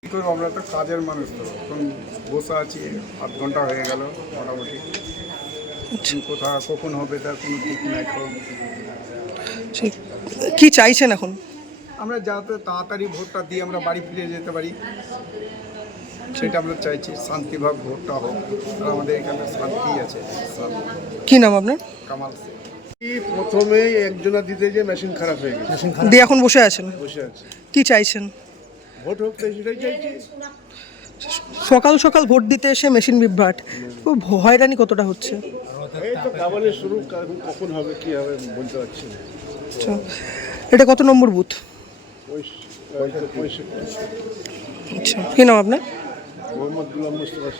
কী করবো, আমরা তো কাজের মানুষ, তো এখন বসে আছি, আধ ঘন্টা হয়ে গেল মোটামুটি। কোথাও কখন হবে তার কোনো ঠিক নাই। কি চাইছেন এখন? আমরা যাতে তাড়াতাড়ি ভোটটা দিয়ে আমরা বাড়ি ফিরে যেতে পারি, সেটা আমরা চাইছি। শান্তিভাবে ভোটটা হোক, আর আমাদের এখানে শান্তি আছে। কি নাম আপনার? কামাল সিং। প্রথমে একজনা দিতে যে মেশিন খারাপ হয়ে গেছে, দিয়ে এখন বসে আছেন, বসে আছে। কি চাইছেন? ভোট হোক, তাই সেটাই চাইছি। সকাল সকাল ভোট দিতে এসে মেশিন বিভ্রাট, হয়রানি কতটা হচ্ছে? এই তো কাবালের শুরু, কখন হবে কি হবে বলতে পারছি না। আচ্ছা, এটা কত নম্বর বুথ? পঁয়ষট্টি। আচ্ছা, কি নাম আপনার? মোহাম্মদ গুলাম মুস্তফা।